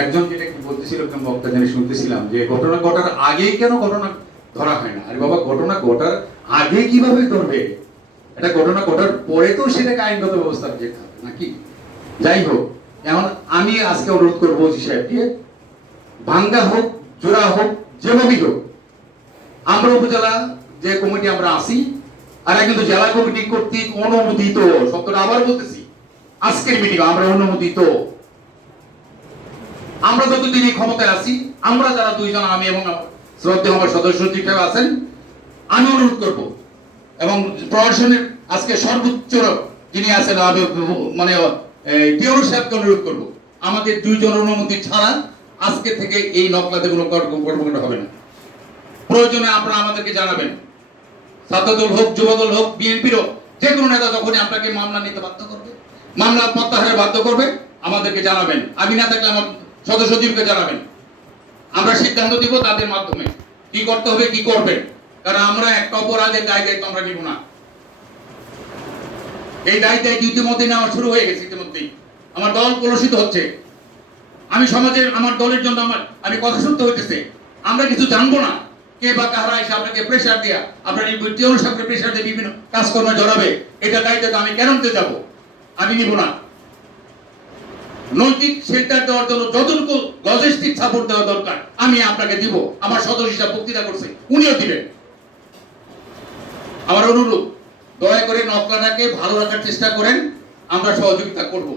একজন যেটা কি বলতেছিল, একজন বক্তা জানি শুনতেছিলাম, যে ঘটনা ঘটার আগেই কেন ঘটনা ধরা হয় না? আরে বাবা, ঘটনা ঘটার আগে কীভাবে ধরবে? এটা ঘটনা ঘটার পরে তো সেটাকে আইনগত ব্যবস্থা যেতে হবে, নাকি? যাই হোক, এখন আমি আজকে অনুরোধ করব ওজি সাহেবকে, ভাঙ্গা হোক, জোড়া হোক, যেভাবেই হোক, আমরা উপজেলা যে কমিটি আমরা আসি আর কিন্তু জেলা কমিটি কর্তৃক অনুমোদিত শব্দটা আবার বলতেছি, আজকের মিটিং আমরা অনুমোদিত। আমরা যতদিন এই ক্ষমতায় আছি, আমরা যারা দুইজন আমি এবং আমার শ্রদ্ধে আমার সদস্য হিসেবে আছেন, আমি অনুরোধ করব এবং প্রশাসনের আজকে সর্বোচ্চ যিনি আছেন মানে ডিওর সাহেবকে অনুরোধ করব। আমাদের দুইজন অনুমতি ছাড়া আজকে থেকে এই নকলাতে কোনো কর্মকাণ্ড হবে না। প্রয়োজনে আপনারা আমাদেরকে জানাবেন। ছাত্রদল হোক, যুবদল হোক বিএনপির হোক যে কোনো নেতা যখনই আপনাকে মামলা নিতে বাধ্য করবে, মামলা প্রত্যাহারে বাধ্য করবে, আমাদেরকে জানাবেন। আমি না থাকলে আমার সদস্য জানাবেন। আমরা সিদ্ধান্ত দিব তাদের মাধ্যমে। কি করতে হবে, কি করবে কারণ আমরা একটা অপরাধের দায় দায়িত্ব আমরা নিব না। এই দায় দায়িত্ব ইতিমধ্যে নেওয়া শুরু হয়ে গেছে ইতিমধ্যেই। আমার দল কলুষিত হচ্ছে। আমি সমাজের, আমার দলের জন্য আমার, আমি কথা শুনতে হইতেছে। আমরা কিছু জানব না। কে বা কাহারা এসে আপনাকে প্রেশার দেয়া, আপনার এই বৃত্তি অনুসারে প্রেশার দিয়ে বিভিন্ন কাজকর্মে জড়াবে, এটা দায়িত্ব আমি কেন যাব? আমি নিব না। নৈতিক সেন্টার দেওয়ার জন্য যতটুকু লজিস্টিক সাপোর্ট দেওয়া দরকার, আমি আপনাকে দিব। আমার সদস্য হিসাবে বক্তৃতা করছে, উনিও দিবেন। আমার অনুরোধ, দয়া করে নকলাটাকে ভালো রাখার চেষ্টা করেন, আমরা সহযোগিতা করব।